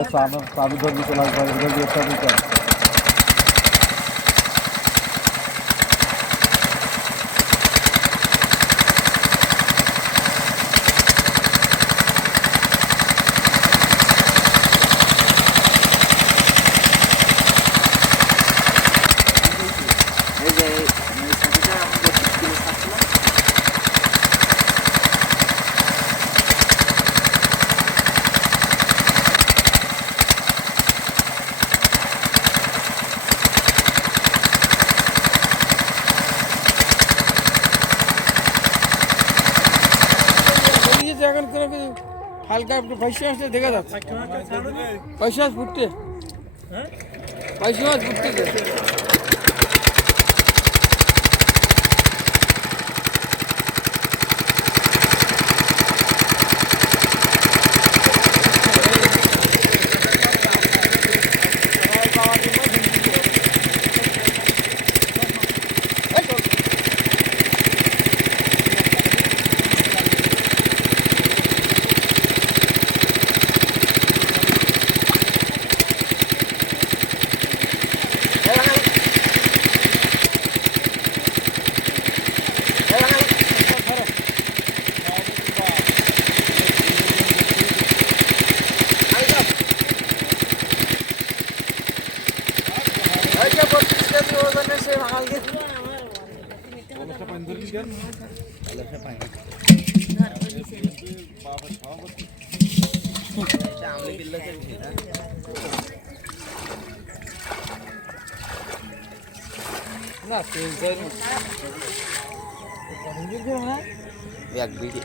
চাবি ধরবি চলে আসবে। এখন হালকা একটু পয়সা আসতে দেখা যাচ্ছে পয়সা ফুটতে পয়সা ফুটতে না এক বিঘে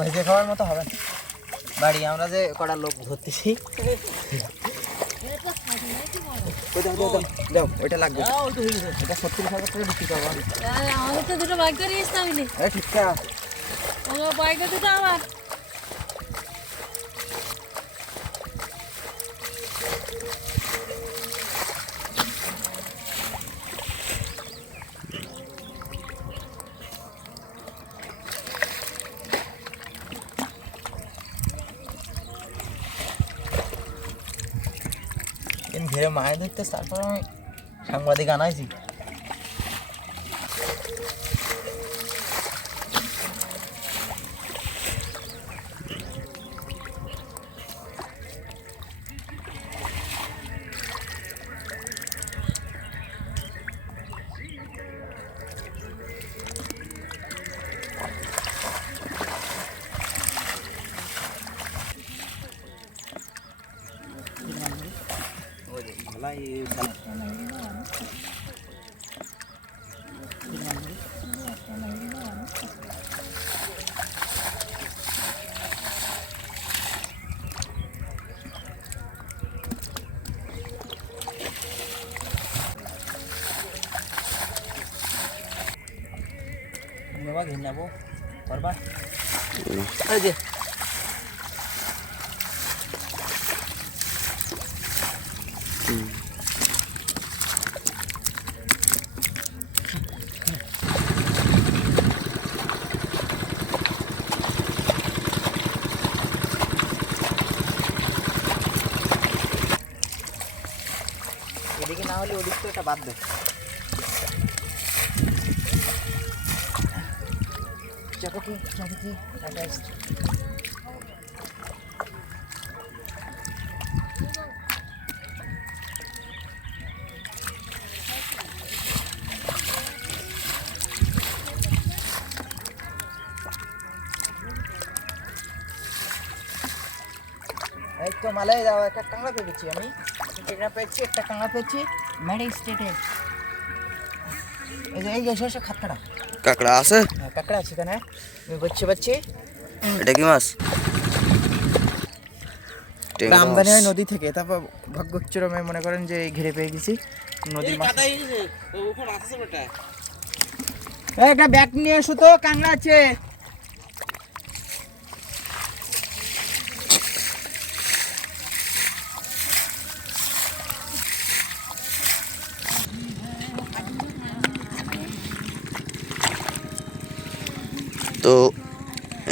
ভেজে খাওয়ার মতো হবে না বাড়ি আমরা যে কটা লোক ধরতেছি দাও ওইটা লাগবে এটা 70,000 টাকা বিক্রি করবো আমাদের তো দুটো বাইক করে এসে আমি ঠিক আছে আমার বাইকে দুটো আমার ঘিরে মাছ ধরতে তারপর আমি সাংবাদিক আনাইছি নেবা ঘিরে নেবো করবা এই যে এদিকে না হলে ওদিক তো এটা বাদ দেয় চাপকি এই তো মালাই দাও একটা কাঁকড়া পেয়েছি আমি একটা পেয়েছি একটা কাঁকড়া পেয়েছি মেডি স্টেটে এই যে সরষে খাতড়া কাঁকড়া আছে কাঁকড়া আছে এখানে আমি বাচ্চি এটা কি মাছ আমদানি হয় নদী থেকে তারপর ভাগ্যচরমে মনে করেন যে ঘিরে পেয়ে গেছি নদীর মাছ একটা ব্যাগ নিয়ে এসো তো কাঁকড়া আছে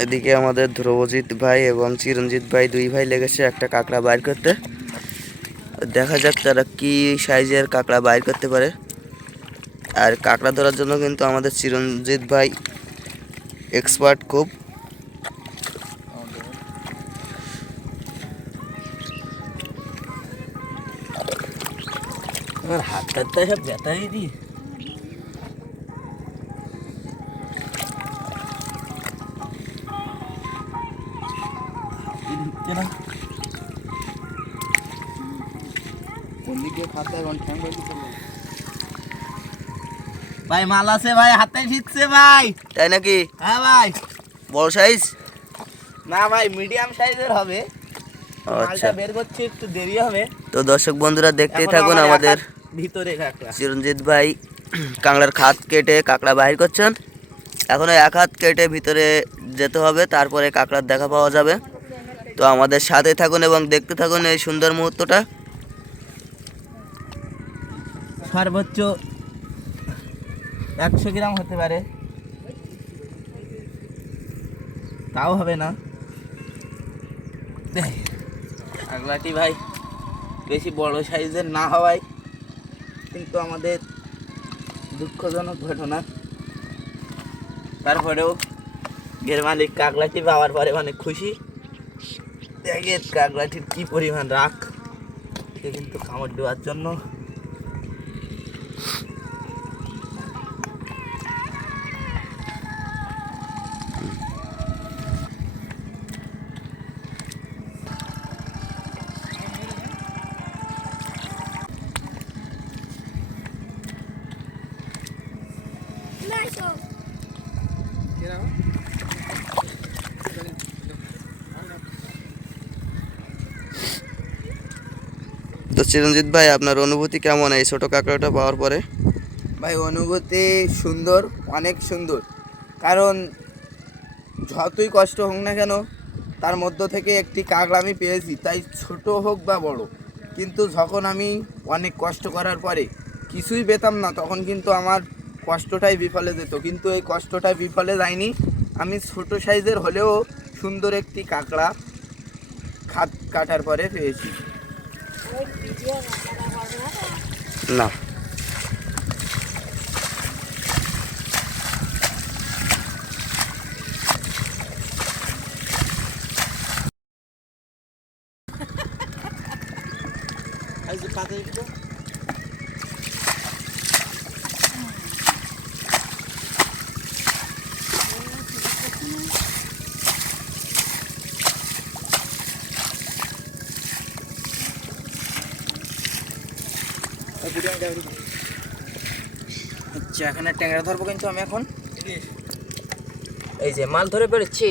এদিকে আমাদের ধ্রুবজিৎ ভাই এবং চিরঞ্জিত ভাই দুই ভাই লেগেছে একটা কাঁকড়া বাইর করতে। দেখা যাক তারা কি সাইজের কাঁকড়া বাইর করতে পারে। আর কাঁকড়া ধরার জন্য কিন্তু আমাদের চিরঞ্জিত ভাই এক্সপার্ট খুব। আমার হাতটা সব ব্যথা দিয়ে দিই। ভাই মাল আছে ভাই, হাতে ফিরছে ভাই। তাই নাকি? হ্যাঁ ভাই। বড় সাইজ? না ভাই, মিডিয়াম সাইজের হবে। আচ্ছা, মালটা বের করছি, একটু দেরি হবে। তো দর্শক বন্ধুরা দেখতেই এখনো থাকুন। আমার আমাদের ভিতরে কাঁকড়া। চিরঞ্জিত ভাই কাঁকড়ার খাত কেটে কাঁকড়া বাহির করছেন। এখন এক হাত কেটে ভিতরে যেতে হবে, তারপরে কাঁকড়ার দেখা পাওয়া যাবে। তো আমাদের সাথে থাকুন এবং দেখতে থাকুন এই সুন্দর মুহূর্তটা। সর্বোচ্চ 100 গ্রাম হতে পারে, তাও হবে না। কাঁকড়াটি ভাই বেশি বড় সাইজের না হওয়ায় কিন্তু আমাদের দুঃখজনক ঘটনা। তারপরেও ঘের মালিক কাঁকড়াটি পাওয়ার পরে অনেক খুশি। দেখেন কাঁকড়াটির কি পরিমাণ রাখ, সে কিন্তু কামড় দেওয়ার জন্য। তো চিরঞ্জিত ভাই, আপনার অনুভূতি কেমন এই ছোট কাঁকড়াটা পাওয়ার পরে? ভাই অনুভূতি সুন্দর, অনেক সুন্দর। কারণ যতই কষ্ট হোক না কেন, তার মধ্য থেকে একটি কাঁকড়া আমি পেয়েছি, তাই ছোট হোক বা বড়। কিন্তু যখন আমি অনেক কষ্ট করার পরে কিছুই পেতাম না, তখন কিন্তু আমার কষ্টটাই বিফলে যেত। কিন্তু এই কষ্টটাই বিফলে যায়নি, আমি ছোট সাইজের হলেও সুন্দর একটি কাঁকড়া খাত কাটার পরে পেয়েছি। না, আচ্ছা, এখানে ট্যাংরা ধরবো কিন্তু আমি এখন। এই যে মাল ধরে পেরেছি।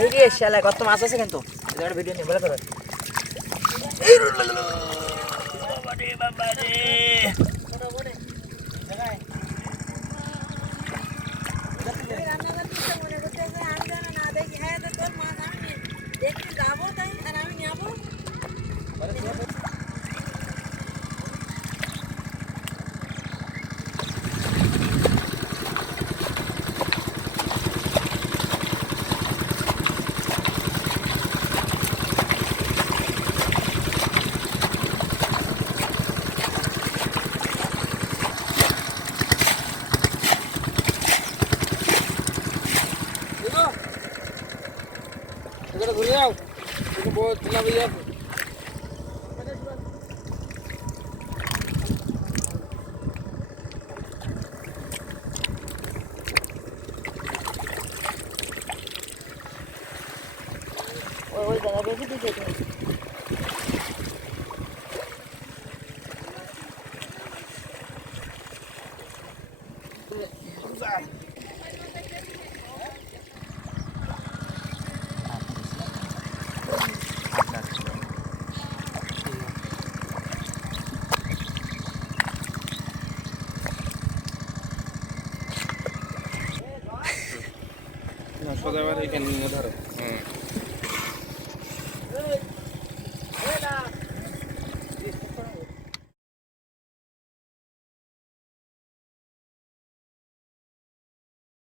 এই রে শালা, কত মাছ আছে কিন্তু। এটা ভিডিও নিয়ে বলে তোরা। ঘুরে যাও, বহুত লাভ যাবে। ওই জায়গা বেশি দিতে সোজা এখানে ধরো।